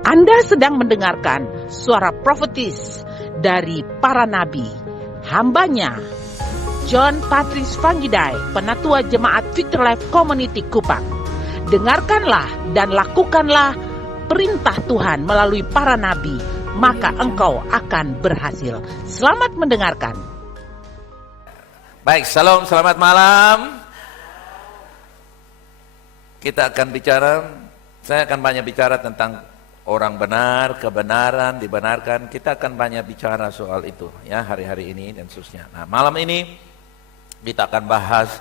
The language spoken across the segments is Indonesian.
Anda sedang mendengarkan suara profetis dari para nabi, hambanya John Patrice Vanggidai, Penatua Jemaat Victory Life Community Kupang. Dengarkanlah dan lakukanlah perintah Tuhan melalui para nabi, maka engkau akan berhasil. Selamat mendengarkan. Baik, shalom, selamat malam. Saya akan banyak bicara tentang orang benar, kebenaran, dibenarkan. Kita akan banyak bicara soal itu ya hari-hari ini dan seterusnya. Nah, malam ini kita akan bahas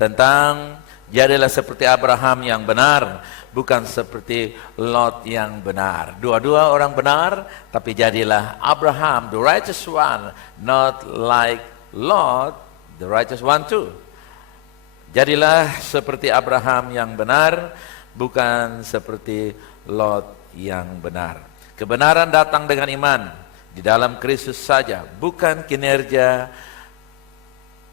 tentang jadilah seperti Abraham yang benar, bukan seperti Lot yang benar. Dua-dua orang benar, tapi jadilah Abraham, the righteous one, not like Lot, the righteous one too. Jadilah seperti Abraham yang benar, bukan seperti Lot yang benar. Kebenaran datang dengan iman di dalam Kristus saja, bukan kinerja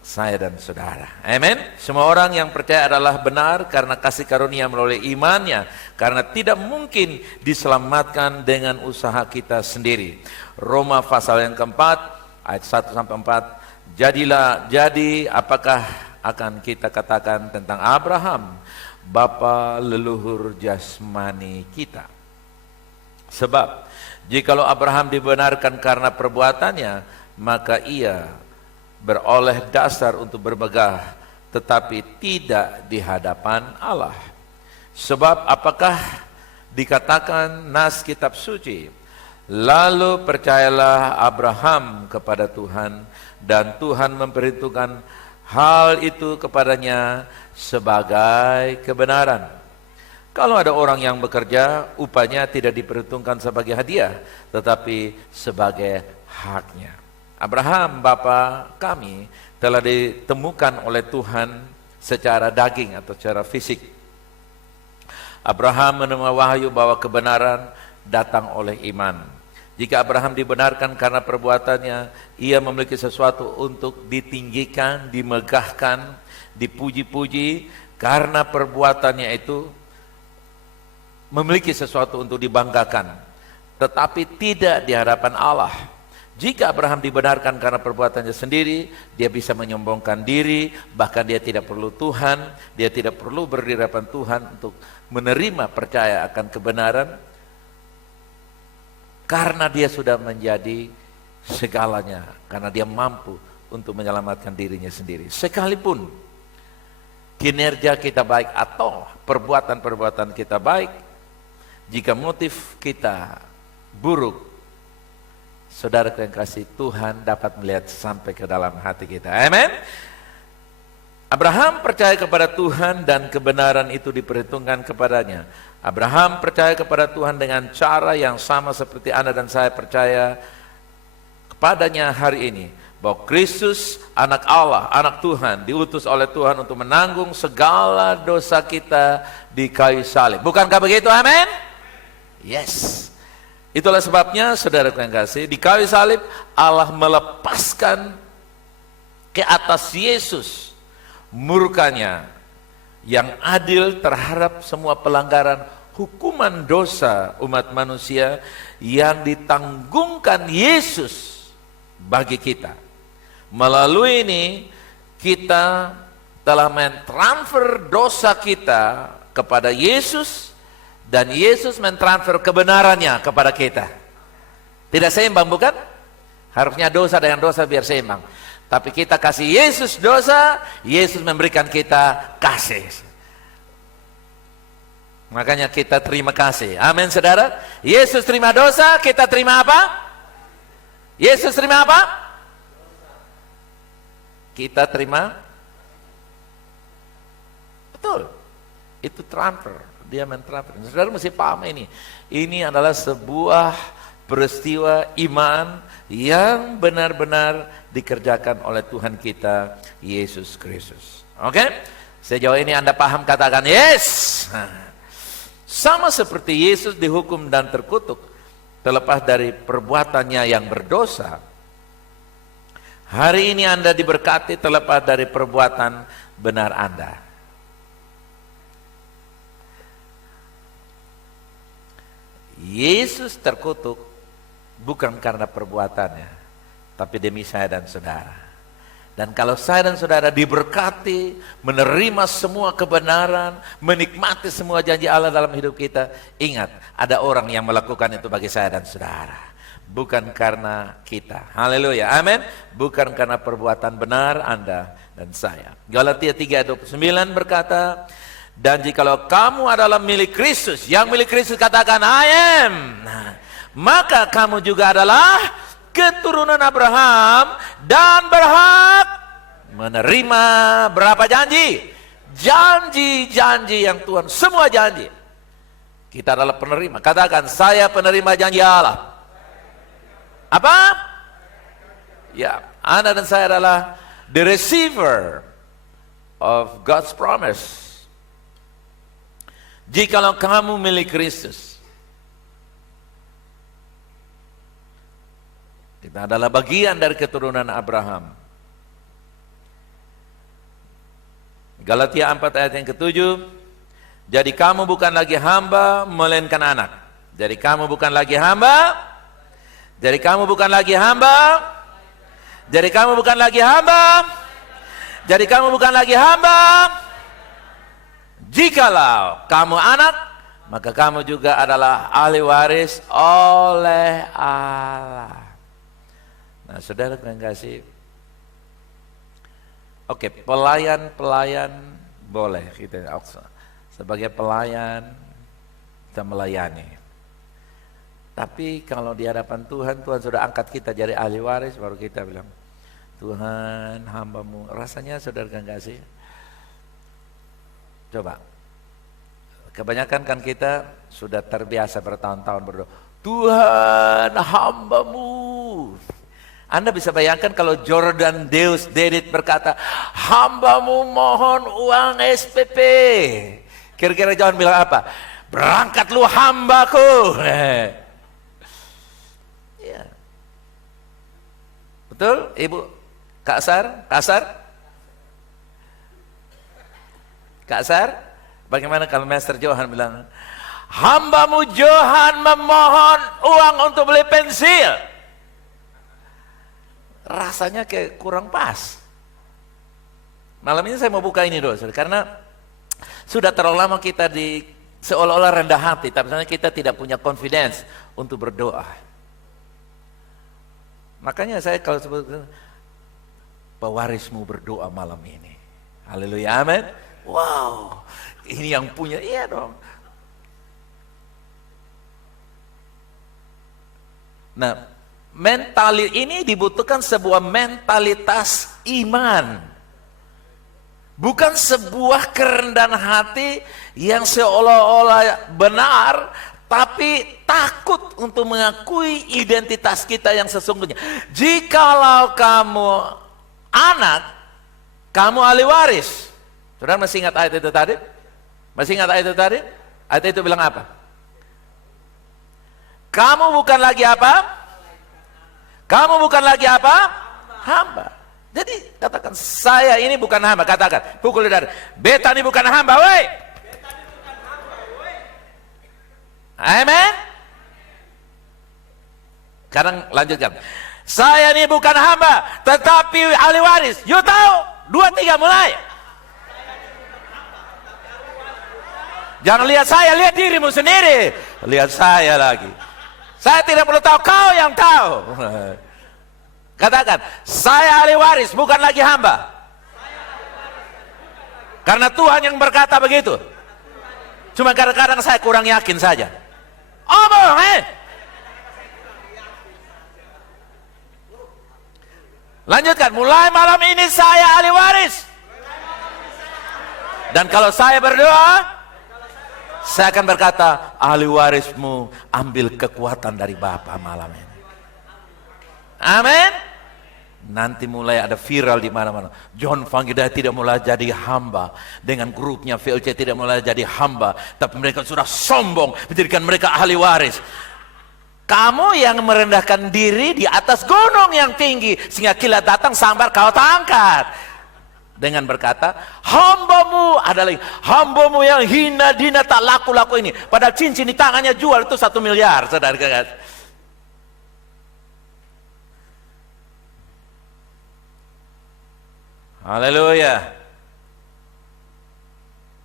saya dan saudara. Amin. Semua orang yang percaya adalah benar karena kasih karunia melalui imannya, karena tidak mungkin diselamatkan dengan usaha kita sendiri. Roma pasal yang keempat ayat 1-4. Jadi apakah akan kita katakan tentang Abraham, bapa leluhur jasmani kita? Sebab jikalau Abraham dibenarkan karena perbuatannya, maka ia beroleh dasar untuk bermegah, tetapi tidak di hadapan Allah. Sebab apakah dikatakan nas kitab suci, lalu percayalah Abraham kepada Tuhan, dan Tuhan memperhitungkan hal itu kepadanya sebagai kebenaran. Kalau ada orang yang bekerja, upahnya tidak diperhitungkan sebagai hadiah, tetapi sebagai haknya. Abraham, bapa kami, telah ditemukan oleh Tuhan secara daging atau secara fisik. Abraham menerima wahyu bahwa kebenaran datang oleh iman. Jika Abraham dibenarkan karena perbuatannya, ia memiliki sesuatu untuk ditinggikan, dimegahkan, dipuji-puji, karena perbuatannya itu memiliki sesuatu untuk dibanggakan, tetapi tidak di hadapan Allah. Jika Abraham dibenarkan karena perbuatannya sendiri, dia bisa menyombongkan diri, bahkan dia tidak perlu Tuhan, dia tidak perlu berdiri di hadapan Tuhan untuk menerima percaya akan kebenaran, karena dia sudah menjadi segalanya, karena dia mampu untuk menyelamatkan dirinya sendiri. Sekalipun kinerja kita baik atau perbuatan-perbuatan kita baik, jika motif kita buruk, saudara yang kasih, Tuhan dapat melihat sampai ke dalam hati kita. Amin. Abraham percaya kepada Tuhan dan kebenaran itu diperhitungkan kepadanya. Abraham percaya kepada Tuhan dengan cara yang sama seperti Anda dan saya percaya kepadanya hari ini, bahwa Kristus anak Allah, anak Tuhan, diutus oleh Tuhan untuk menanggung segala dosa kita di kayu salib. Bukankah begitu? Amin. Yes. Itulah sebabnya saudara yang kasih, di kayu salib Allah melepaskan ke atas Yesus murkanya yang adil terhadap semua pelanggaran hukuman dosa umat manusia yang ditanggungkan Yesus bagi kita. Melalui ini kita telah mentransfer dosa kita kepada Yesus, dan Yesus mentransfer kebenarannya kepada kita. Tidak seimbang, bukan? Harusnya dosa dengan dosa biar seimbang. Tapi kita kasih Yesus dosa, Yesus memberikan kita kasih. Makanya kita terima kasih. Amin, saudara. Yesus terima dosa, kita terima apa? Yesus terima apa? Kita terima. Betul. Itu transfer. Dia mentransfer. Saudara mesti paham ini. Ini adalah sebuah peristiwa iman yang benar-benar dikerjakan oleh Tuhan kita Yesus Kristus. Oke? Sejauh ini Anda paham, katakan yes. Sama seperti Yesus dihukum dan terkutuk terlepas dari perbuatannya yang berdosa, hari ini Anda diberkati terlepas dari perbuatan benar Anda. Yesus terkutuk bukan karena perbuatannya, tapi demi saya dan saudara. Dan kalau saya dan saudara diberkati, menerima semua kebenaran, menikmati semua janji Allah dalam hidup kita, ingat, ada orang yang melakukan itu bagi saya dan saudara, bukan karena kita. Haleluya, amin. Bukan karena perbuatan benar Anda dan saya. Galatia 3:29 berkata, dan jikalau kamu adalah milik Kristus, yang milik Kristus katakan I am, maka kamu juga adalah keturunan Abraham dan berhak menerima berapa janji? Janji-janji yang Tuhan, semua janji. Kita adalah penerima. Katakan, saya penerima janji Allah. Apa? Ya, Anda dan saya adalah the receiver of God's promise. Jikalau kamu milik Kristus, kita adalah bagian dari keturunan Abraham. Galatia 4 ayat yang ke-7. Jadi kamu bukan lagi hamba, melainkan anak. Jadi kamu bukan lagi hamba. Jadi kamu bukan lagi hamba. Jadi kamu bukan lagi hamba. Jadi kamu bukan lagi hamba. Jikalau kamu anak, maka kamu juga adalah ahli waris oleh Allah. Nah, saudara yang kasih, oke, pelayan boleh kita sebagai pelayan kita melayani. Tapi kalau di hadapan Tuhan, Tuhan sudah angkat kita jadi ahli waris, baru kita bilang, Tuhan, hamba-Mu. Rasanya saudara yang kasih, coba, kebanyakan kan kita sudah terbiasa bertahun-tahun berdoa, Tuhan, hamba-Mu. Anda bisa bayangkan kalau Jordan Deus Dedit berkata, hamba-Mu mohon uang SPP. Kira-kira John bilang apa? Berangkat lu hambaku. Ya. Betul, Ibu? Kasar? Bagaimana kalau Master Johan bilang, hamba-Mu Johan memohon uang untuk beli pensil. Rasanya kayak kurang pas. Malam ini saya mau buka ini dulu, karena sudah terlalu lama kita seolah-olah rendah hati, tapi sebenarnya kita tidak punya confidence untuk berdoa. Makanya saya kalau sebut pewarismu berdoa malam ini. Haleluya, amin. Wow, ini yang punya, iya dong. Nah, ini dibutuhkan sebuah mentalitas iman, bukan sebuah kerendahan hati yang seolah-olah benar, tapi takut untuk mengakui identitas kita yang sesungguhnya. Jikalau kamu anak, kamu ahli waris. Saudara masih ingat ayat itu tadi? Masih ingat ayat itu tadi? Ayat itu bilang apa? Kamu bukan lagi apa? Kamu bukan lagi apa? Hamba. Jadi katakan, saya ini bukan hamba. Katakan, pukul lidah. Beta ini bukan hamba, woi. Amen. Sekarang lanjutkan. Saya ini bukan hamba, tetapi ahli waris. You tahu? 2, 3 mulai. Jangan lihat saya, lihat dirimu sendiri. Lihat saya lagi. Saya tidak perlu tahu, kau yang tahu. Katakan, saya ahli waris, bukan lagi hamba. Karena Tuhan yang berkata begitu. Cuma kadang-kadang saya kurang yakin saja. Omong, Lanjutkan, mulai malam ini saya ahli waris. Dan kalau saya berdoa, saya akan berkata, ahli warismu ambil kekuatan dari Bapa malam ini. Amin. Nanti mulai ada viral di mana-mana. John Vanggidai tidak mulai jadi hamba, dengan grupnya VLC tidak mulai jadi hamba, tapi mereka sudah sombong menjadikan mereka ahli waris. Kamu yang merendahkan diri di atas gunung yang tinggi, sehingga kilat datang sambar kau tak angkat. dengan berkata, hambamu ada lagi, hambamu yang hina dina tak laku-laku ini, padahal cincin di tangannya jual itu 1 miliar, saudara kekasih. Haleluya.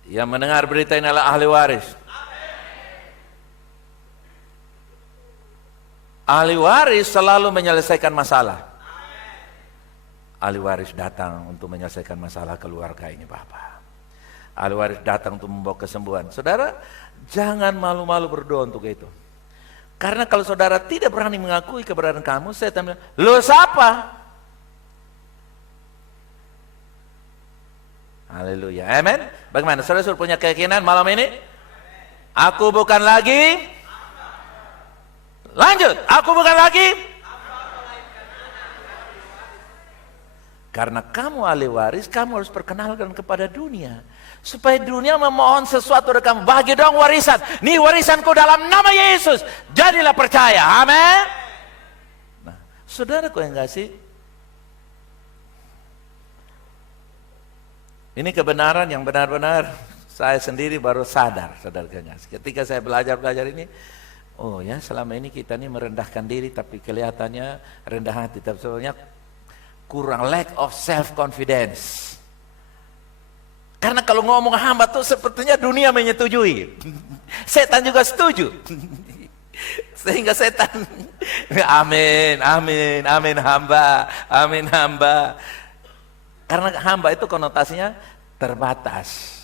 Yang mendengar berita ini adalah ahli waris. Ahli waris selalu menyelesaikan masalah. Ahli waris datang untuk menyelesaikan masalah keluarga ini, Bapak. Ahli waris datang untuk membawa kesembuhan. Saudara, jangan malu-malu berdoa untuk itu. Karena kalau saudara tidak berani mengakui keberadaan kamu, setan bilang, "Lu siapa?" Haleluya, amin. Bagaimana? Saudara punya keyakinan malam ini? Aku bukan lagi. Lanjut, aku bukan lagi. Karena kamu ahli waris, kamu harus perkenalkan kepada dunia. Supaya dunia memohon sesuatu dari kamu. Bagi dong warisan. Nih warisanku dalam nama Yesus. Jadilah percaya, amin. Nah, saudaraku yang kasih, ini kebenaran yang benar-benar saya sendiri baru sadar, saudara kasih. Ketika saya belajar ini, oh ya, selama ini kita ini merendahkan diri, tapi kelihatannya rendah hati. Tapi sebenarnya kurang, lack of self-confidence. Karena kalau ngomong hamba tuh sepertinya dunia menyetujui. Setan juga setuju. Sehingga setan, amin, amin, amin hamba, amin hamba. Karena hamba itu konotasinya terbatas.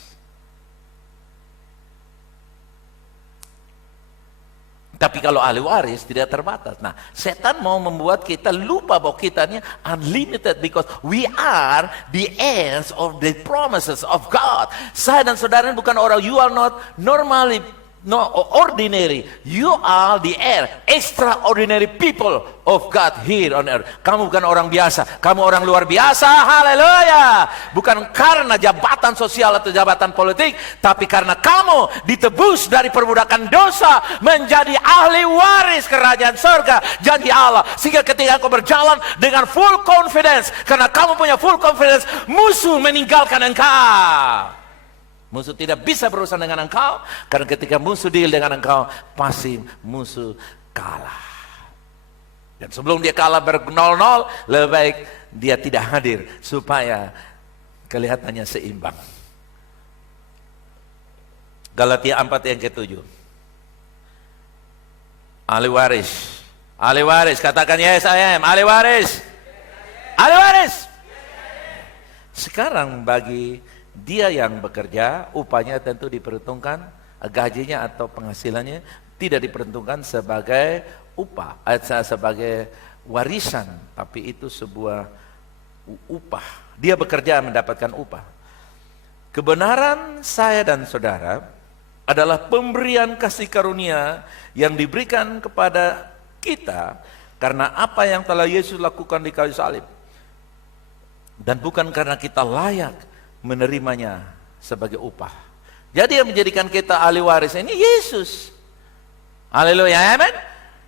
Tapi kalau ahli waris tidak terbatas. Nah, setan mau membuat kita lupa bahwa kita ini unlimited because we are the heirs of the promises of God. Saya dan saudara bukan orang, you are not normally no ordinary, you are the heir, extraordinary people of God here on earth. Kamu bukan orang biasa, kamu orang luar biasa. Haleluya. Bukan karena jabatan sosial atau jabatan politik, tapi karena kamu ditebus dari perbudakan dosa menjadi ahli waris kerajaan surga janji Allah. Sehingga ketika kau berjalan dengan full confidence, karena kamu punya full confidence, musuh meninggalkan engkau. Musuh tidak bisa berurusan dengan engkau, karena ketika musuh deal dengan engkau, pasti musuh kalah. Dan sebelum dia kalah ber-0-0, lebih baik dia tidak hadir, supaya kelihatannya seimbang. Galatia 4 yang ke-7. Ahli waris. Ahli waris, katakan yes I am. Ahli waris. Ahli waris. Sekarang bagi dia yang bekerja, upahnya tentu diperhitungkan, gajinya atau penghasilannya tidak diperhitungkan sebagai upah, sebagai warisan, tapi itu sebuah upah. Dia bekerja mendapatkan upah. Kebenaran saya dan saudara adalah pemberian kasih karunia yang diberikan kepada kita karena apa yang telah Yesus lakukan di kayu salib. Dan bukan karena kita layak menerimanya sebagai upah. Jadi yang menjadikan kita ahli waris ini Yesus. Haleluya, amen.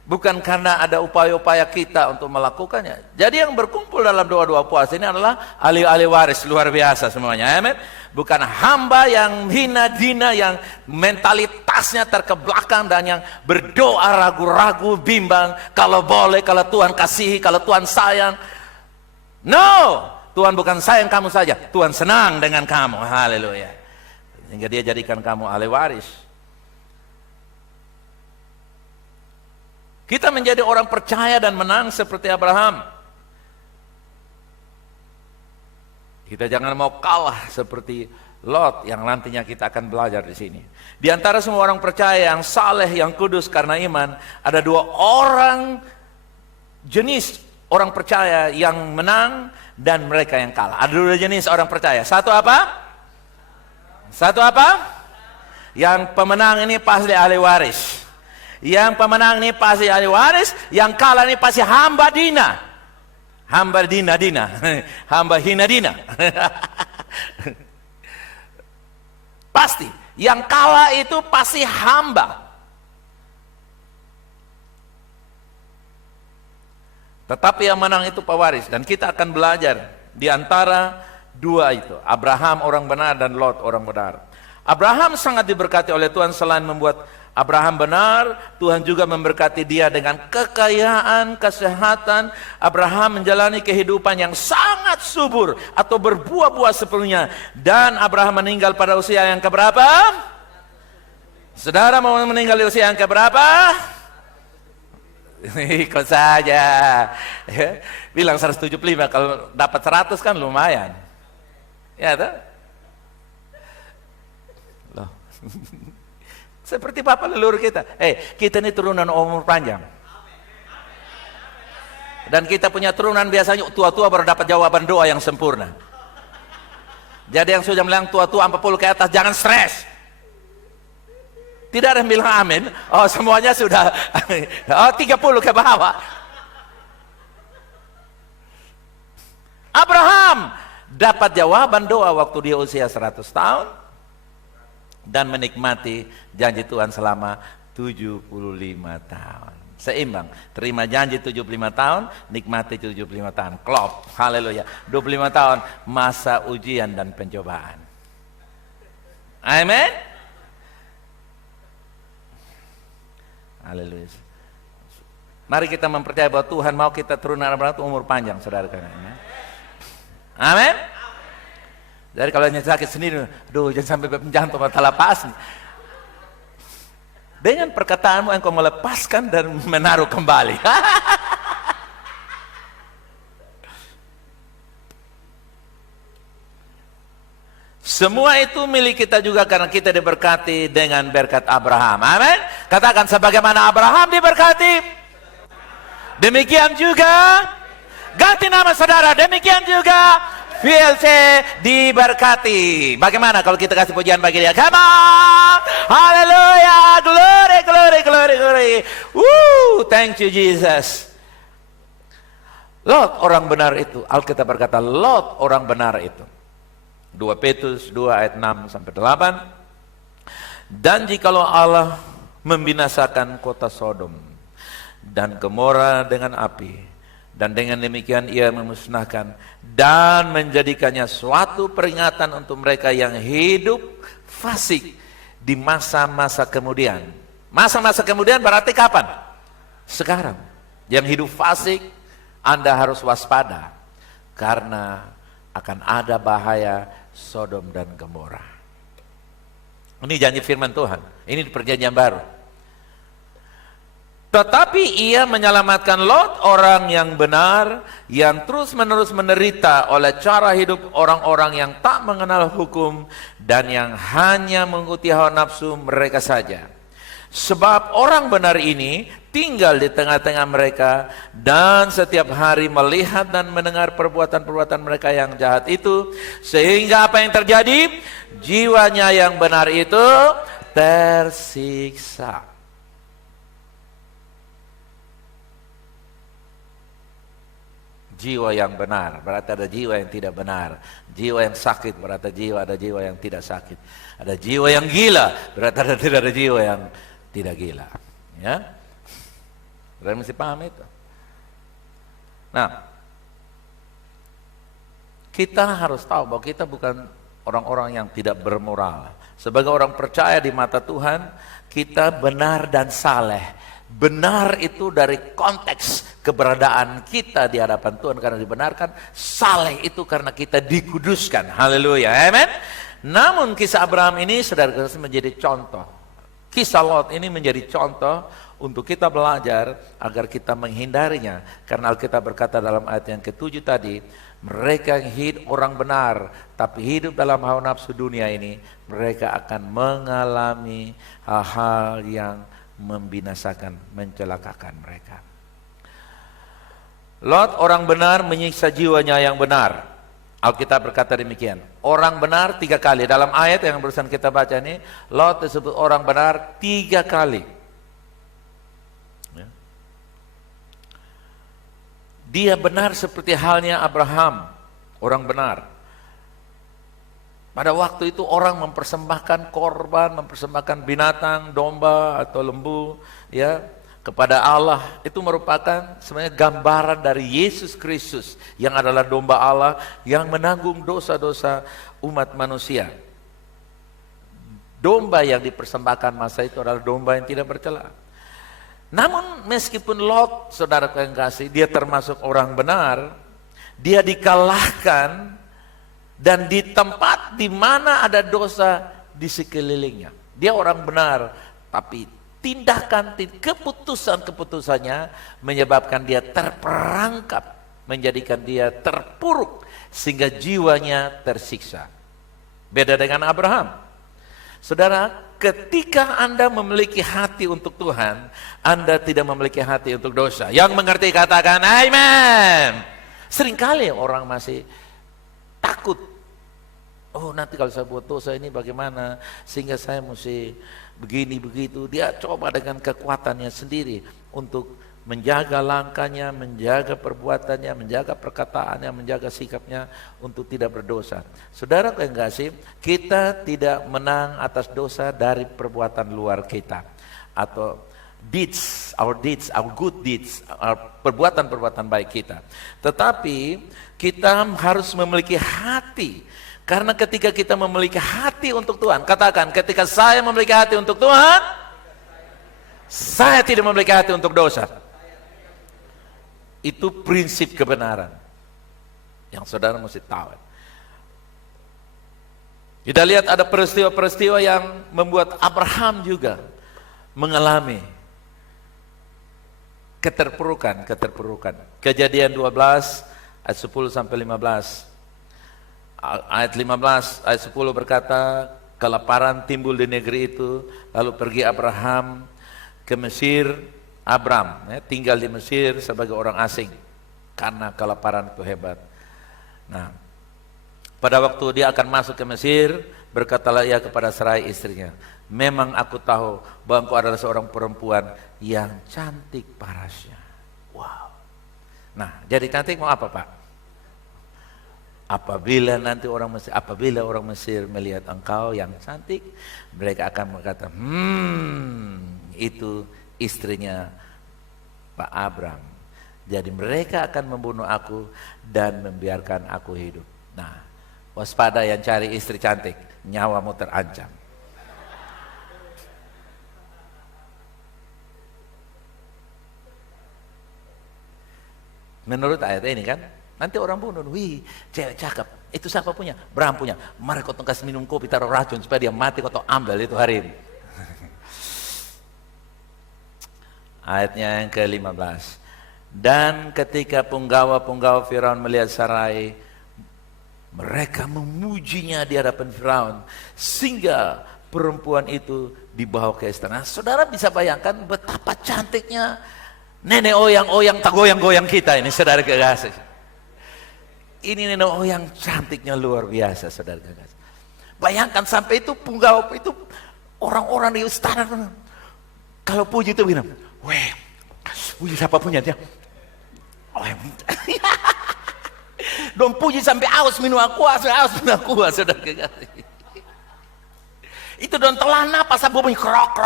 Bukan karena ada upaya-upaya kita untuk melakukannya. Jadi yang berkumpul dalam doa-doa puasa ini adalah ahli-ahli waris luar biasa semuanya, amen. Bukan hamba yang hina dina, yang mentalitasnya terkebelakang dan yang berdoa ragu-ragu, bimbang, kalau boleh, kalau Tuhan kasihi, kalau Tuhan sayang. No, Tuhan bukan sayang kamu saja, Tuhan senang dengan kamu. Haleluya. Sehingga dia jadikan kamu ahli waris. Kita menjadi orang percaya dan menang seperti Abraham. Kita jangan mau kalah seperti Lot yang nantinya kita akan belajar di sini. Di antara semua orang percaya yang saleh, yang kudus karena iman, ada 2 orang jenis orang percaya yang menang dan mereka yang kalah. Ada 2 jenis orang percaya. Satu apa? Satu apa? Yang pemenang ini pasti ahli waris. Yang pemenang ini pasti ahli waris. Yang kalah ini pasti hamba dina. Hamba dina. Hamba hina dina. Pasti. Yang kalah itu pasti hamba. Tetapi yang menang itu pewaris. Dan kita akan belajar di antara Dua itu, Abraham orang benar dan Lot orang benar. Abraham sangat diberkati oleh Tuhan. Selain membuat Abraham benar, Tuhan juga memberkati dia dengan kekayaan, kesehatan. Abraham menjalani kehidupan yang sangat subur atau berbuah-buah sepenuhnya. Dan Abraham meninggal pada usia yang keberapa? Saudara mau meninggal di usia yang keberapa? Ikut saja. Bilang 175, kalau dapat 100 kan lumayan. Ya toh? Loh. Seperti bapak leluhur kita. Kita ini turunan umur panjang. Dan kita punya turunan biasanya tua-tua baru dapat jawaban doa yang sempurna. Jadi yang sudah bilang tua-tua 40 ke atas jangan stres. Tidak ada yang bilang amin. Oh semuanya sudah 30 ke bawah. Abraham dapat jawaban doa waktu dia usia 100 tahun. Dan menikmati janji Tuhan selama 75 tahun. Seimbang, terima janji 75 tahun, nikmati 75 tahun. Klop, haleluya. 25 tahun masa ujian dan pencobaan. Amin. Haleluya. Mari kita mempercayai bahwa Tuhan mau kita turunan Abraham itu umur panjang, saudara-saudara. Amin. Jadi kalau hanya sakit sendiri, aduh jangan sampai jantung atau lepas. Dengan perkataanmu engkau melepaskan dan menaruh kembali. Semua itu milik kita juga karena kita diberkati dengan berkat Abraham. Amin. Katakan sebagaimana Abraham diberkati, demikian juga ganti nama saudara, demikian juga VLC diberkati. Bagaimana kalau kita kasih pujian bagi dia? Come on, haleluya, glory, glory, glory, glory. Thank you Jesus. Lot orang benar itu, Alkitab berkata Lot orang benar itu. 2 Petrus 2 ayat 6 sampai 8. Dan jikalau Allah membinasakan kota Sodom dan Gomora dengan api, dan dengan demikian ia memusnahkan dan menjadikannya suatu peringatan untuk mereka yang hidup fasik di masa-masa kemudian. Masa-masa kemudian berarti kapan? Sekarang. Yang hidup fasik, Anda harus waspada karena akan ada bahaya Sodom dan Gomora. Ini janji firman Tuhan. Ini perjanjian baru. Tetapi ia menyelamatkan Lot orang yang benar, yang terus-menerus menderita oleh cara hidup orang-orang yang tak mengenal hukum dan yang hanya mengikuti hawa nafsu mereka saja. Sebab orang benar ini tinggal di tengah-tengah mereka dan setiap hari melihat dan mendengar perbuatan-perbuatan mereka yang jahat itu, sehingga apa yang terjadi? Jiwanya yang benar itu tersiksa. Jiwa yang benar, berarti ada jiwa yang tidak benar. Jiwa yang sakit, berarti ada jiwa yang tidak sakit. Ada jiwa yang gila, berarti tidak ada jiwa yang tidak gila. Ya, kalian mesti paham itu. Nah, kita harus tahu bahwa kita bukan orang-orang yang tidak bermoral. Sebagai orang percaya di mata Tuhan, kita benar dan saleh. Benar itu dari konteks keberadaan kita di hadapan Tuhan karena dibenarkan. Saleh itu karena kita dikuduskan. Haleluya, amen. Namun kisah Abraham ini saudara menjadi contoh. Kisah Lot ini menjadi contoh untuk kita belajar agar kita menghindarinya. Karena Alkitab berkata dalam ayat yang ke-7 tadi, mereka yang hidup orang benar tapi hidup dalam hawa nafsu dunia ini, mereka akan mengalami hal-hal yang membinasakan, mencelakakan mereka. Lot orang benar menyiksa jiwanya yang benar. Alkitab berkata demikian. Orang benar 3 kali. Dalam ayat yang barusan kita baca ini, Lot disebut orang benar 3 kali. Dia benar seperti halnya Abraham, orang benar. Pada waktu itu orang mempersembahkan korban, mempersembahkan binatang, domba atau lembu, ya, kepada Allah itu merupakan sebenarnya gambaran dari Yesus Kristus yang adalah domba Allah yang menanggung dosa-dosa umat manusia. Domba yang dipersembahkan masa itu adalah domba yang tidak bercela. Namun meskipun Lot, saudara yang kasih, dia termasuk orang benar, dia dikalahkan dan di tempat di mana ada dosa di sekelilingnya. Dia orang benar, tapi tindakan, keputusan-keputusannya menyebabkan dia terperangkap, menjadikan dia terpuruk sehingga jiwanya tersiksa. Beda dengan Abraham. Saudara, ketika Anda memiliki hati untuk Tuhan, Anda tidak memiliki hati untuk dosa. Yang mengerti katakan amen. Seringkali orang masih takut. Oh, nanti kalau saya buat dosa ini bagaimana? Sehingga saya mesti begini begitu. Dia coba dengan kekuatannya sendiri untuk menjaga langkahnya, menjaga perbuatannya, menjaga perkataannya, menjaga sikapnya untuk tidak berdosa. Saudara yang kasih, kita tidak menang atas dosa dari perbuatan luar kita atau our good deeds, perbuatan-perbuatan baik kita. Tetapi kita harus memiliki hati. Karena ketika kita memiliki hati untuk Tuhan, katakan, ketika saya memiliki hati untuk Tuhan, saya tidak memiliki hati untuk dosa. Itu prinsip kebenaran yang saudara mesti tahu. Kita lihat ada peristiwa-peristiwa yang membuat Abraham juga mengalami keterpurukan. Kejadian 12 ayat 10 sampai 15. Ayat 15, ayat 10 berkata, kelaparan timbul di negeri itu, lalu pergi Abraham ke Mesir. Abram tinggal di Mesir sebagai orang asing karena kelaparan itu hebat. Nah, pada waktu dia akan masuk ke Mesir, berkatalah ia kepada Sarai istrinya, memang aku tahu bahwa engkau adalah seorang perempuan yang cantik parasnya. Wow. Nah, jadi cantik mau apa, Pak? Apabila orang Mesir melihat engkau yang cantik, mereka akan berkata, itu istrinya Pak Abram. Jadi mereka akan membunuh aku dan membiarkan aku hidup. Nah, waspada yang cari istri cantik, nyawamu terancam. Menurut ayat ini kan, nanti orang bunuh, wih cewek cakep, itu siapa punya? Bram punya. Mari kau kasih minum kopi, taruh racun supaya dia mati, kau ambil itu hari ini. Ayatnya yang ke-15. Dan ketika punggawa-punggawa Firaun melihat Sarai, mereka memujinya di hadapan Firaun, sehingga perempuan itu dibawa ke istana. Saudara bisa bayangkan betapa cantiknya nenek oyang-oyang tak goyang-goyang kita ini, saudara kekasih. Ini nenek oyang cantiknya luar biasa, saudara kekasih. Bayangkan sampai itu punggawa itu orang-orang di istana, kalau puji itu bilang, weh, puji siapa punya dia? Dong puji sampai aus minum aqua, saudara kekasih. Itu dong telah napas, sampai bunyi krok.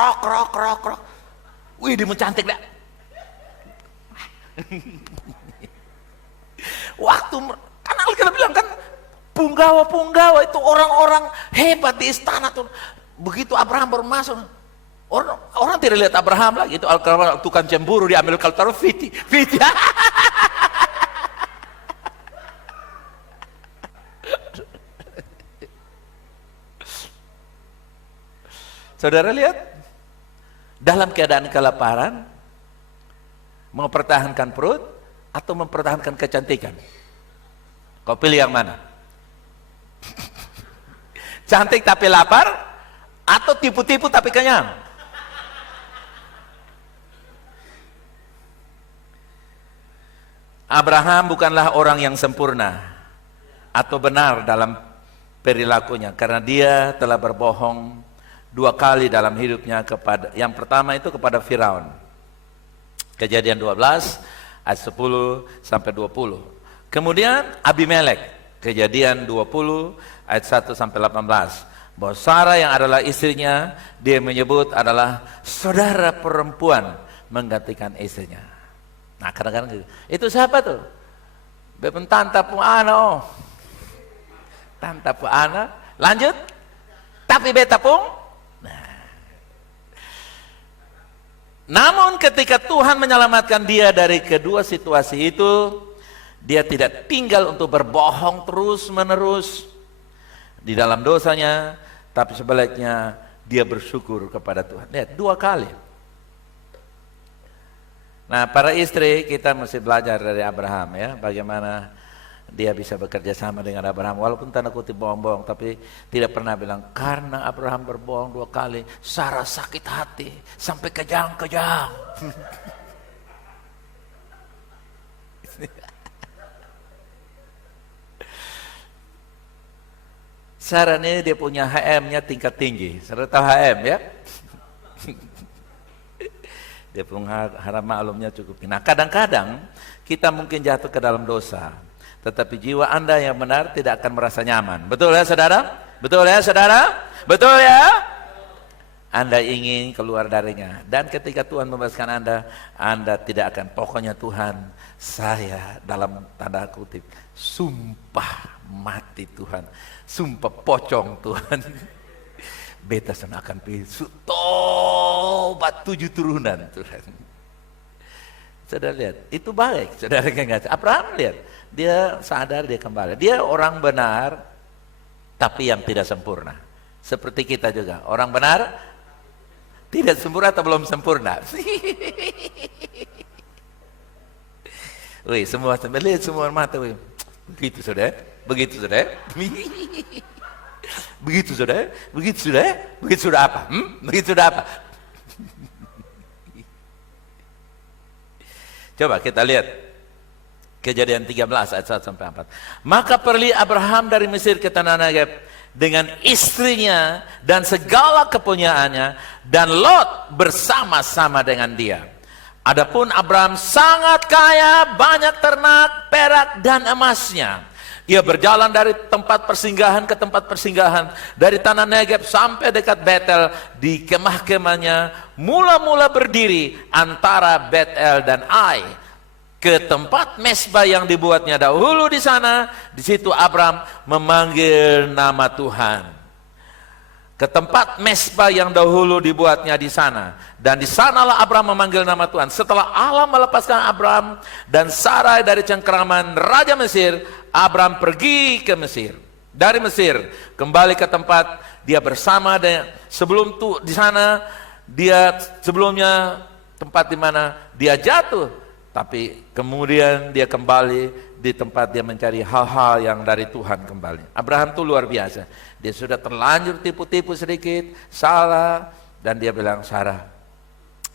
Wih, dia cantik dah. Waktu, kan Alkitab bilang kan, punggawa-punggawa itu orang-orang hebat di istana tuh. Begitu Abraham baru masuk, orang tidak lihat Abraham lagi, itu tukang cemburu, diambil kalau taruh fiti. Saudara lihat, dalam keadaan kelaparan, mau pertahankan perut atau mempertahankan kecantikan? Kau pilih yang mana? Cantik tapi lapar atau tipu-tipu tapi kenyang? Abraham bukanlah orang yang sempurna atau benar dalam perilakunya, karena dia telah berbohong 2 kali dalam hidupnya kepada, yang pertama itu kepada Firaun. Kejadian 12 ayat 10 sampai 20. Kemudian Abimelek, Kejadian 20 ayat 1 sampai 18. Bahwa Sarah yang adalah istrinya, dia menyebut adalah saudara perempuan menggantikan istrinya. Nah kadang-kadang gitu. Itu siapa tuh? Beben tanta pu ana. Tanta pu ana. Lanjut. Tapi beta pun. Namun ketika Tuhan menyelamatkan dia dari kedua situasi itu, dia tidak tinggal untuk berbohong terus-menerus di dalam dosanya, tapi sebaliknya dia bersyukur kepada Tuhan. Lihat, 2 kali. Nah, para istri kita mesti belajar dari Abraham ya, bagaimana dia bisa bekerja sama dengan Abraham, walaupun tanda kutip bohong-bohong, tapi tidak pernah bilang karena Abraham berbohong 2 kali, Sarah sakit hati sampai kejang-kejang. Sarah ini dia punya HM-nya tingkat tinggi, Sarah tahu HM ya? Dia punya harap maklumnya cukup tinggi. Nah kadang-kadang kita mungkin jatuh ke dalam dosa, tetapi jiwa Anda yang benar tidak akan merasa nyaman. Betul ya saudara? Betul ya saudara? Betul ya? Anda ingin keluar darinya. Dan ketika Tuhan membebaskan Anda tidak akan, pokoknya Tuhan, saya dalam tanda kutip, sumpah mati Tuhan. Sumpah pocong Tuhan. Beta sana akan pergi tobat 7 turunan Tuhan. Saudara lihat, itu baik. Saudara kan, Abraham lihat, dia sadar dia kembali. Dia orang benar, tapi yang tidak sempurna. Seperti kita juga, orang benar, tidak sempurna atau belum sempurna. Wih, semua lihat semua mata, wih. Begitu saudara, begitu saudara. Begitu saudara, begitu saudara, begitu sudah apa? Begitu sudah apa? Coba kita lihat Kejadian 13 ayat 1 sampai 4. Maka pergi Abraham dari Mesir ke tanah Negeb dengan istrinya dan segala kepunyaannya, dan Lot bersama-sama dengan dia. Adapun Abraham sangat kaya, banyak ternak, perak dan emasnya. Ia berjalan dari tempat persinggahan ke tempat persinggahan, dari tanah Negeb sampai dekat Betel. Di kemah-kemahnya mula-mula berdiri antara Betel dan Ai, ke tempat mesbah yang dibuatnya dahulu di sana. Di situ Abraham memanggil nama Tuhan. Ke tempat mesbah yang dahulu dibuatnya di sana, dan di sanalah Abraham memanggil nama Tuhan. Setelah Allah melepaskan Abraham dan Sarai dari cengkeraman Raja Mesir, Abraham pergi ke Mesir. Dari Mesir kembali ke tempat dia bersama dengan sebelum tuh di sana dia sebelumnya tempat di mana dia jatuh, tapi kemudian dia kembali di tempat dia mencari hal-hal yang dari Tuhan kembali. Abraham tuh luar biasa. Dia sudah terlanjur tipu-tipu sedikit, salah, dan dia bilang, Sarah,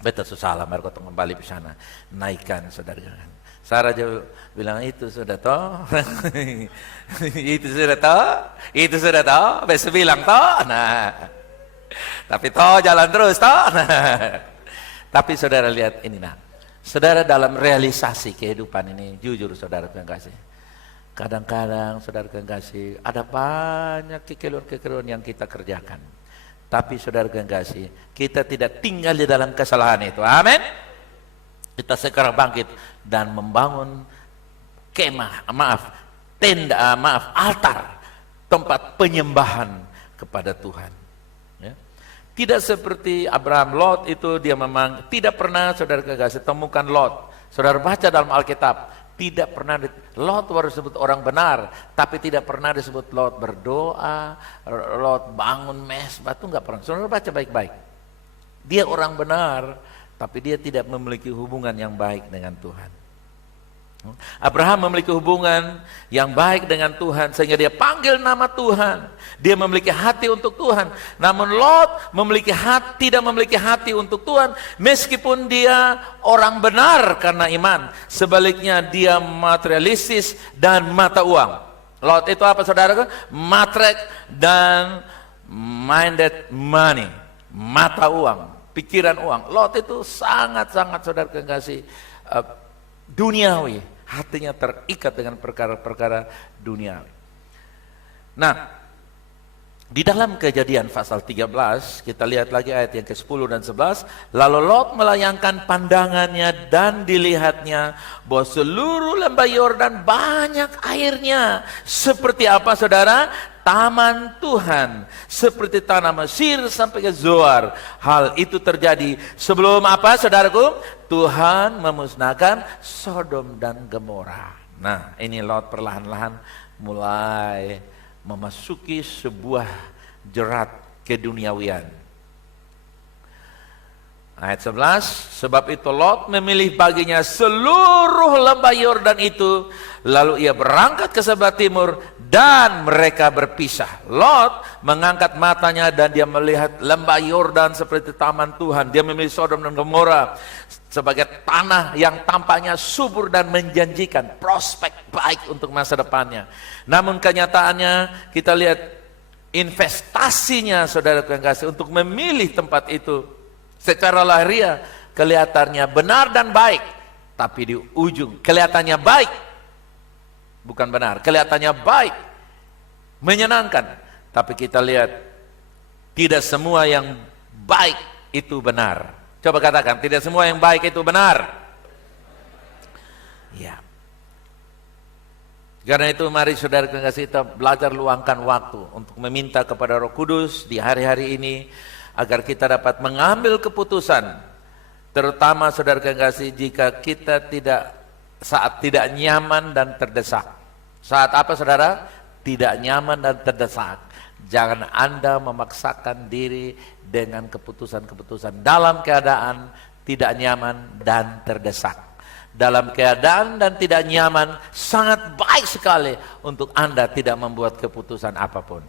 beta salah, mari kau kembali ke sana, naikkan saudara. Sarah juga bilang, itu sudah toh, itu sudah toh, itu sudah toh, besok bilang toh, nah, tapi toh jalan terus toh, nah. Tapi saudara lihat ini, nah, saudara dalam realisasi kehidupan ini, jujur saudara yang kasih, kadang-kadang saudara yang kasih, ada banyak kekeliruan-kekeliruan yang kita kerjakan. Tapi saudara yang kasih, kita tidak tinggal di dalam kesalahan itu. Amin. Kita sekarang bangkit dan membangun altar, tempat penyembahan kepada Tuhan. Ya. Tidak seperti Abraham, Lot itu dia memang tidak pernah saudara kasih temukan Lot. Saudara baca dalam Alkitab, tidak pernah Lot baru disebut orang benar, tapi tidak pernah disebut Lot berdoa, Lot bangun mesbah, itu enggak pernah. Saudara baca baik-baik. Dia orang benar, tapi dia tidak memiliki hubungan yang baik dengan Tuhan. Abraham memiliki hubungan yang baik dengan Tuhan sehingga dia panggil nama Tuhan. Dia memiliki hati untuk Tuhan. Namun Lot tidak memiliki hati untuk Tuhan, meskipun dia orang benar karena iman. Sebaliknya dia materialistis dan mata uang. Lot itu apa saudara? Matrek dan minded money, mata uang, pikiran uang. Lot itu sangat-sangat saudara kasih duniawi. Hatinya terikat dengan perkara-perkara duniawi. Nah, Di dalam Kejadian pasal 13, kita lihat lagi ayat yang ke-10 dan 11. Lalu Lot melayangkan pandangannya dan dilihatnya bahwa seluruh lembah Yordan banyak airnya. Seperti apa saudara? Taman Tuhan. Seperti tanah Mesir sampai ke Zoar. Hal itu terjadi sebelum apa saudaraku? Tuhan memusnahkan Sodom dan Gomora. Nah, ini Lot perlahan-lahan mulai memasuki sebuah jerat keduniawian. Ayat 11, sebab itu Lot memilih baginya seluruh lembah Yordan itu, lalu ia berangkat ke sebelah timur dan mereka berpisah. Lot mengangkat matanya dan dia melihat lembah Yordan seperti taman Tuhan. Dia memilih Sodom dan Gomora sebagai tanah yang tampaknya subur dan menjanjikan prospek baik untuk masa depannya. Namun kenyataannya kita lihat investasinya saudara yang kasih untuk memilih tempat itu secara lahiriah kelihatannya benar dan baik, tapi di ujung kelihatannya baik bukan benar, kelihatannya baik menyenangkan, tapi kita lihat tidak semua yang baik itu benar. Coba katakan, tidak semua yang baik itu benar. Ya. Karena itu mari saudara kekasih, kita belajar luangkan waktu untuk meminta kepada Roh Kudus di hari-hari ini agar kita dapat mengambil keputusan, terutama saudara kekasih jika kita saat tidak nyaman dan terdesak. Saat apa saudara? Tidak nyaman dan terdesak. Jangan Anda memaksakan diri dengan keputusan-keputusan dalam keadaan tidak nyaman dan terdesak. Dalam keadaan dan tidak nyaman, sangat baik sekali untuk Anda tidak membuat keputusan apapun.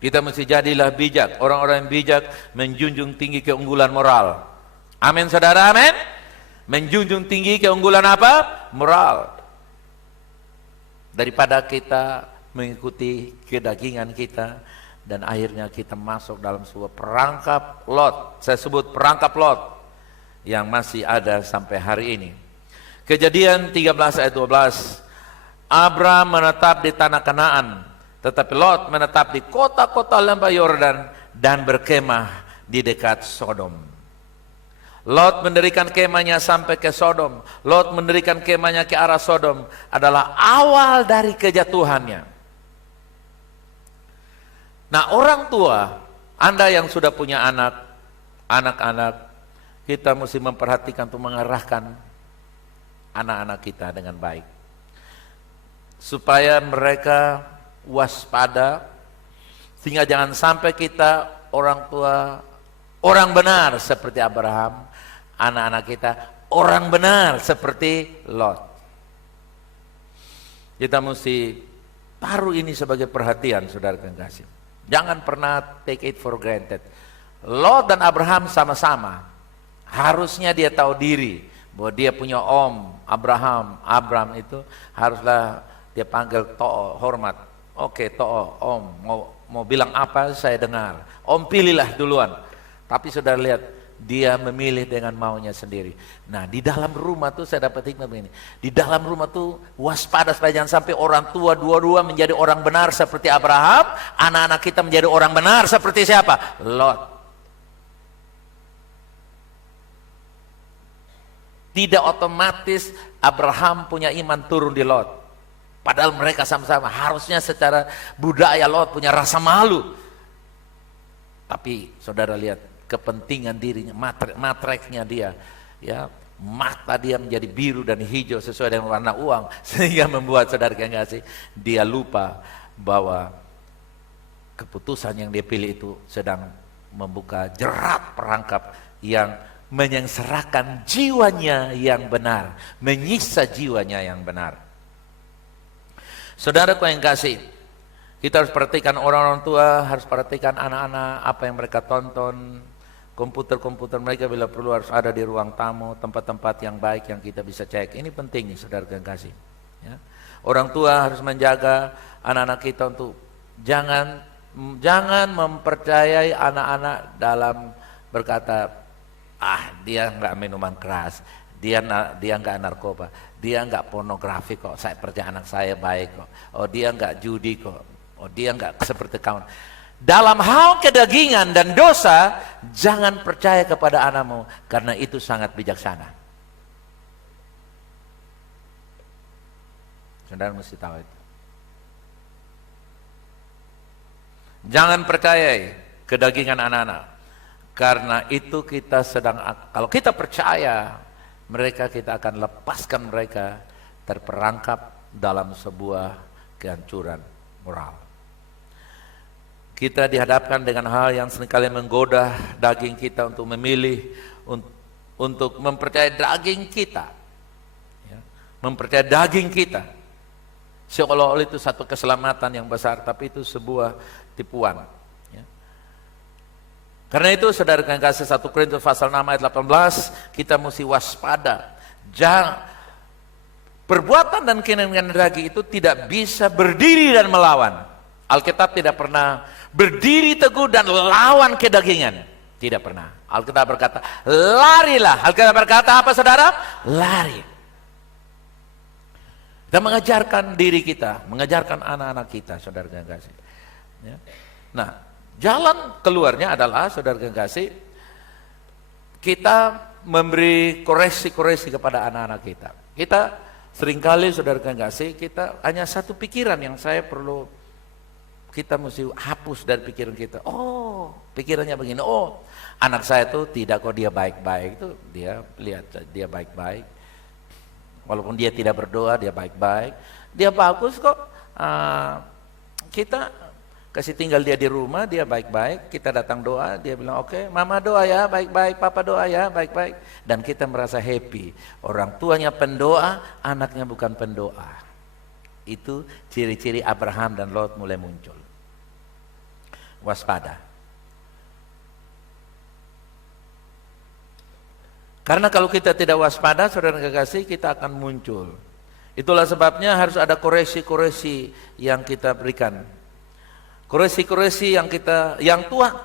Kita mesti jadilah bijak. Orang-orang yang bijak menjunjung tinggi keunggulan moral. Amin saudara, amin. Menjunjung tinggi keunggulan apa? Moral. Daripada kita mengikuti kedagingan kita dan akhirnya kita masuk dalam sebuah perangkap Lot. Saya sebut perangkap Lot yang masih ada sampai hari ini. Kejadian 13 ayat 12. Abram menetap di tanah Kanaan, tetapi Lot menetap di kota-kota lembah Yordan dan berkemah di dekat Sodom. Lot mendirikan kemahnya sampai ke Sodom. Lot mendirikan kemahnya ke arah Sodom adalah awal dari kejatuhannya. Nah, orang tua, Anda yang sudah punya anak-anak, kita mesti memperhatikan untuk mengarahkan anak-anak kita dengan baik. Supaya mereka waspada, sehingga jangan sampai kita orang tua, orang benar seperti Abraham, anak-anak kita orang benar seperti Lot. Kita mesti taruh ini sebagai perhatian saudara kekasih. Jangan pernah take it for granted. Lot dan Abraham sama-sama. Harusnya dia tahu diri bahwa dia punya om Abraham itu haruslah dia panggil to'o, hormat. Oke, to'o, om mau bilang apa saya dengar. Om pilihlah duluan. Tapi saudara lihat, dia memilih dengan maunya sendiri. Nah, di dalam rumah tuh saya dapat hikmah begini. Di dalam rumah tuh waspada supaya jangan sampai orang tua dua-dua menjadi orang benar seperti Abraham, anak-anak kita menjadi orang benar seperti siapa? Lot. Tidak otomatis Abraham punya iman turun di Lot. Padahal mereka sama-sama harusnya secara budaya Lot punya rasa malu. Tapi saudara lihat, kepentingan dirinya, matreknya dia, ya, mata dia menjadi biru dan hijau sesuai dengan warna uang, sehingga membuat saudara yang kasih, dia lupa bahwa keputusan yang dia pilih itu sedang membuka jerat perangkap yang menyengsarakan jiwanya yang benar, menyiksa jiwanya yang benar. Saudaraku yang kasih, kita harus perhatikan orang-orang tua, harus perhatikan anak-anak, apa yang mereka tonton. Komputer-komputer mereka bila perlu harus ada di ruang tamu, tempat-tempat yang baik yang kita bisa cek. Ini penting nih saudara yang kasih. Ya. Orang tua harus menjaga anak-anak kita untuk jangan mempercayai anak-anak dalam berkata, dia nggak minuman keras, dia nggak narkoba, dia nggak pornografi kok, saya percaya anak saya baik kok, oh dia nggak judi kok, oh dia nggak seperti kawan. Dalam hal kedagingan dan dosa, jangan percaya kepada anakmu, karena itu sangat bijaksana. Saudara mesti tahu itu. Jangan percayai kedagingan anak-anak, karena itu kita sedang, kalau kita percaya mereka, kita akan lepaskan mereka terperangkap dalam sebuah kehancuran moral. Kita dihadapkan dengan hal yang seringkali menggoda daging kita untuk memilih, untuk mempercayai daging kita, ya, mempercayai daging kita seolah-olah itu satu keselamatan yang besar, tapi itu sebuah tipuan. Ya. Karena itu saudara yang kasih 1 Korintus pasal 6 ayat 18, kita mesti waspada. Jangan, perbuatan dan keinginan daging itu tidak bisa berdiri dan melawan. Alkitab tidak pernah berdiri teguh dan lawan kedagingan. Tidak pernah. Alkitab berkata, larilah. Alkitab berkata apa saudara? Lari. Kita mengajarkan diri kita, mengajarkan anak-anak kita, saudara yang kasih. Ya. Nah, jalan keluarnya adalah, saudara yang kasih, kita memberi koreksi-koreksi kepada anak-anak kita. Kita seringkali, saudara yang kasih, kita hanya satu pikiran yang saya perlu, kita mesti hapus dari pikiran kita. Oh, pikirannya begini, oh anak saya tuh tidak kok, dia baik-baik, itu dia lihat dia baik-baik, walaupun dia tidak berdoa dia baik-baik, dia bagus kok. Kita kasih tinggal dia di rumah, dia baik-baik, kita datang doa, dia bilang oke, mama doa ya baik-baik, papa doa ya baik-baik, dan kita merasa happy. Orang tuanya pendoa, anaknya bukan pendoa. Itu ciri-ciri Abraham dan Lot mulai muncul. Waspada. Karena kalau kita tidak waspada, saudara kekasih, kita akan muncul. Itulah sebabnya harus ada koreksi-koreksi yang kita berikan. Koreksi-koreksi yang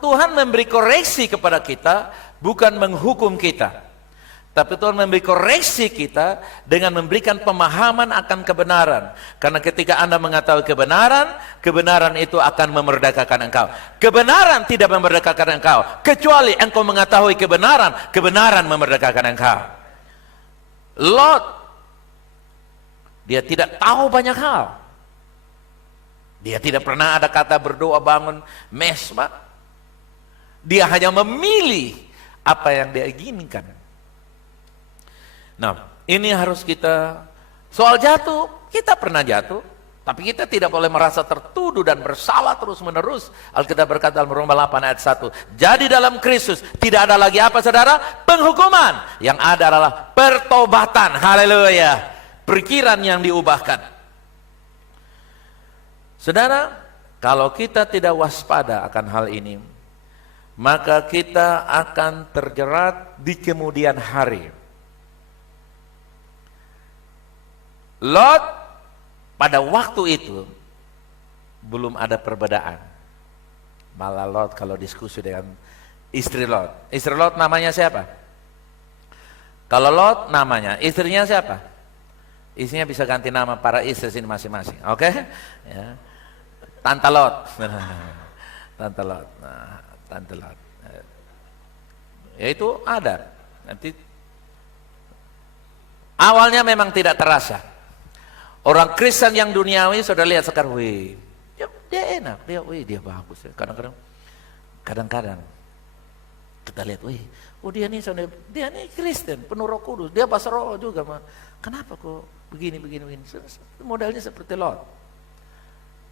Tuhan memberi koreksi kepada kita, bukan menghukum kita. Tapi Tuhan memberi koreksi kita dengan memberikan pemahaman akan kebenaran. Karena ketika Anda mengetahui kebenaran, kebenaran itu akan memerdekakan engkau. Kebenaran tidak memerdekakan engkau, kecuali engkau mengetahui kebenaran, kebenaran memerdekakan engkau. Lot, dia tidak tahu banyak hal. Dia tidak pernah ada kata berdoa bangun mesbah. Dia hanya memilih apa yang dia inginkan. Nah, ini harus kita, soal jatuh, kita pernah jatuh, tapi kita tidak boleh merasa tertuduh dan bersalah terus-menerus. Alkitab berkata dalam Roma 8 ayat 1, jadi dalam Kristus tidak ada lagi apa saudara? Penghukuman. Yang ada adalah pertobatan. Haleluya. Pikiran yang diubahkan. Saudara, kalau kita tidak waspada akan hal ini, maka kita akan terjerat di kemudian hari. Lot pada waktu itu belum ada perbedaan. Malah Lot kalau diskusi dengan istri Lot. Istri Lot namanya siapa? Kalau Lot namanya, istrinya siapa? Istrinya bisa ganti nama para istri sini masing-masing. Oke? Ya. Tante Lot. Tante Lot. Nah, Tante Lot. Ya itu ada. Nanti awalnya memang tidak terasa. Orang Kristen yang duniawi sudah lihat sekarang, wih, dia enak, dia bagus. Kadang-kadang kita lihat, wih, oh dia nih Kristen, penuh Roh Kudus, dia bahasa roh juga. Kenapa kok begini? Modelnya seperti Lot.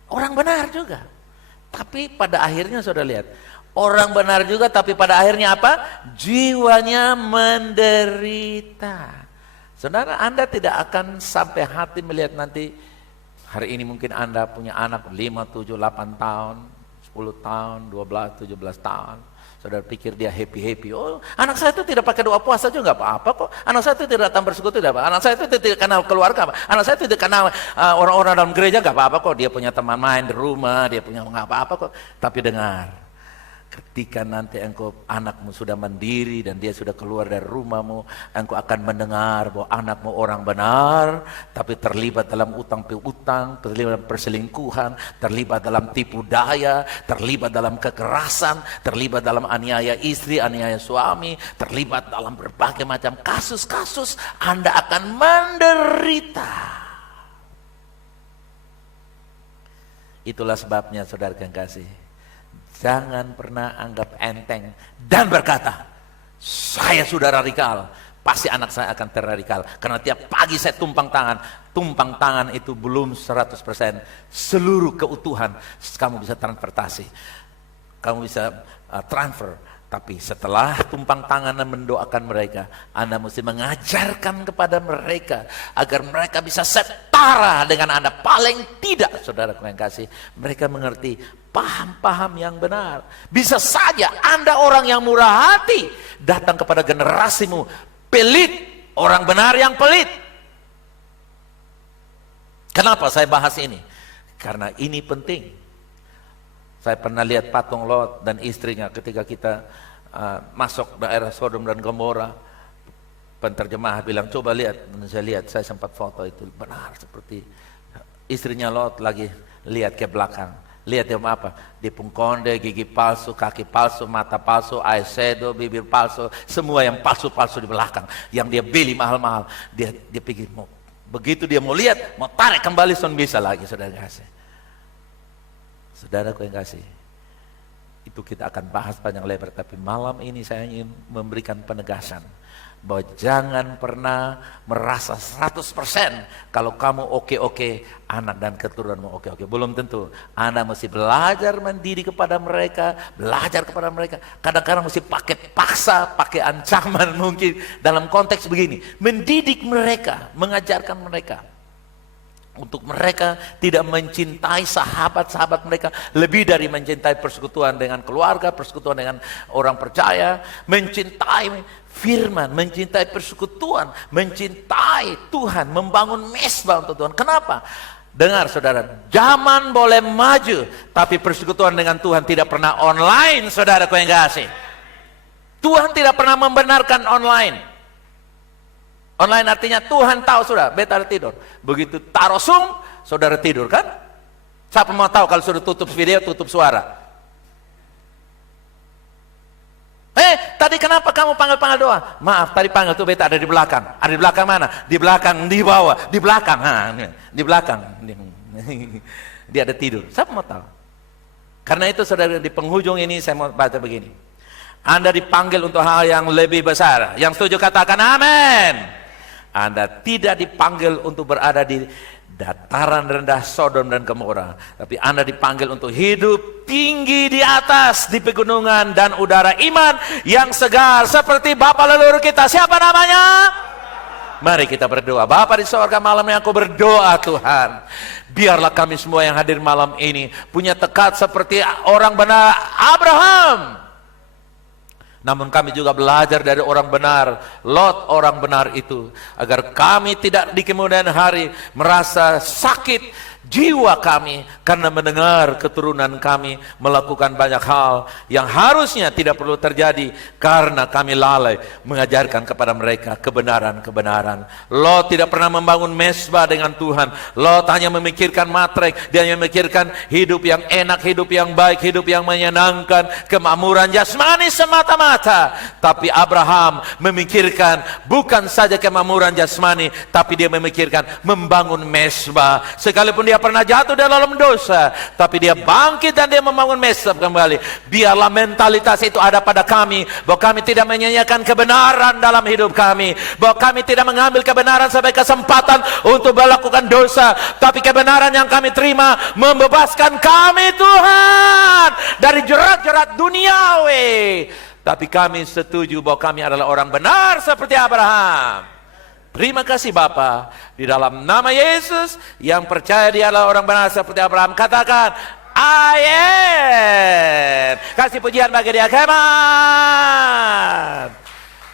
Orang benar juga, tapi pada akhirnya sudah lihat, orang benar juga, tapi pada akhirnya apa? Jiwanya menderita. Saudara, Anda tidak akan sampai hati melihat nanti, hari ini mungkin Anda punya anak 5, 7, 8 tahun, 10 tahun, 12, 17 tahun. Saudara pikir dia happy-happy. Oh, anak saya itu tidak pakai doa puasa juga nggak apa-apa kok. Anak saya itu tidak datang bersekutu, tidak apa. Anak saya itu tidak kenal keluarga. Anak saya itu tidak kenal orang-orang dalam gereja, nggak apa-apa kok. Dia punya teman main di rumah, dia punya nggak apa-apa kok. Tapi dengar, Ketika nanti engkau anakmu sudah mandiri dan dia sudah keluar dari rumahmu, engkau akan mendengar bahwa anakmu orang benar, tapi terlibat dalam utang piutang, terlibat dalam perselingkuhan, terlibat dalam tipu daya, terlibat dalam kekerasan, terlibat dalam aniaya istri, aniaya suami, terlibat dalam berbagai macam kasus-kasus. Anda akan menderita. Itulah sebabnya saudara yang kasih, jangan pernah anggap enteng dan berkata, saya sudah radikal, pasti anak saya akan terradikal. Karena tiap pagi saya tumpang tangan. Tumpang tangan itu belum 100% seluruh keutuhan kamu bisa transportasi. Kamu bisa transfer. Tapi setelah tumpang tangan dan mendoakan mereka, Anda mesti mengajarkan kepada mereka agar mereka bisa setara dengan Anda. Paling tidak, saudara yang kasih, mereka mengerti paham-paham yang benar. Bisa saja Anda orang yang murah hati datang kepada generasimu pelit, orang benar yang pelit. Kenapa saya bahas ini? Karena ini penting. Saya pernah lihat patung Lot dan istrinya ketika kita masuk daerah Sodom dan Gomora. Penterjemah bilang, coba lihat. Dan saya lihat, saya sempat foto itu. Benar seperti istrinya Lot lagi lihat ke belakang. Lihat dia apa? Dia pungkonde, gigi palsu, kaki palsu, mata palsu, eyeshadow, bibir palsu. Semua yang palsu-palsu di belakang. Yang dia beli mahal-mahal. Dia pikir, begitu dia mau lihat, mau tarik kembali, son bisa lagi, saudara kasih. Saudaraku yang kasih, itu kita akan bahas panjang lebar, tapi malam ini saya ingin memberikan penegasan bahwa jangan pernah merasa 100% kalau kamu oke-oke, anak dan keturunanmu oke-oke. Belum tentu. Anda mesti belajar mendidik kepada mereka, belajar kepada mereka. Kadang-kadang mesti pakai paksa, pakai ancaman mungkin dalam konteks begini. Mendidik mereka, mengajarkan mereka. Untuk mereka tidak mencintai sahabat-sahabat mereka lebih dari mencintai persekutuan dengan keluarga, persekutuan dengan orang percaya, mencintai firman, mencintai persekutuan, mencintai Tuhan, membangun mesbah untuk Tuhan. Kenapa? Dengar saudara, zaman boleh maju, tapi persekutuan dengan Tuhan tidak pernah online, saudaraku yang kasih. Tuhan tidak pernah membenarkan online. Online artinya Tuhan tahu sudah, beta tidur. Begitu taruh Zoom, saudara tidur kan? Siapa mau tahu kalau sudah tutup video, tutup suara? Tadi kenapa kamu panggil-panggil doa? Maaf, tadi panggil tuh beta ada di belakang. Ada di belakang mana? Di belakang, di bawah, di belakang. Di belakang. Dia ada tidur. Siapa mau tahu? Karena itu saudara, di penghujung ini saya mau baca begini. Anda dipanggil untuk hal yang lebih besar. Yang setuju katakan amin. Anda tidak dipanggil untuk berada di dataran rendah Sodom dan Gomora, tapi Anda dipanggil untuk hidup tinggi di atas, di pegunungan dan udara iman yang segar seperti Bapa leluhur kita. Siapa namanya? Mari kita berdoa. Bapa di sorga, malam ini aku berdoa Tuhan, biarlah kami semua yang hadir malam ini punya tekad seperti orang benar Abraham. Namun kami juga belajar dari orang benar, Lot orang benar itu, agar kami tidak di kemudian hari merasa sakit jiwa kami karena mendengar keturunan kami melakukan banyak hal yang harusnya tidak perlu terjadi karena kami lalai mengajarkan kepada mereka kebenaran-kebenaran. Lot tidak pernah membangun mesbah dengan Tuhan. Lot hanya memikirkan matrek, dia hanya memikirkan hidup yang enak, hidup yang baik, hidup yang menyenangkan, kemakmuran jasmani semata-mata. Tapi Abraham memikirkan bukan saja kemakmuran jasmani, tapi dia memikirkan membangun mesbah. Sekalipun dia pernah jatuh dalam dosa, tapi dia bangkit dan dia membangun mesbah kembali. Biarlah mentalitas itu ada pada kami, bahwa kami tidak menyanyiakan kebenaran dalam hidup kami, bahwa kami tidak mengambil kebenaran sebagai kesempatan untuk melakukan dosa, tapi kebenaran yang kami terima membebaskan kami Tuhan dari jerat-jerat duniawi. Tapi kami setuju bahwa kami adalah orang benar seperti Abraham. Terima kasih Bapa, di dalam nama Yesus yang percaya dia adalah orang benar seperti Abraham, katakan amin. Kasih pujian bagi dia.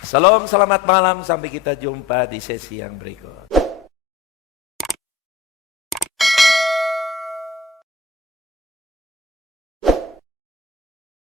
Shalom, selamat malam, sampai kita jumpa di sesi yang berikut.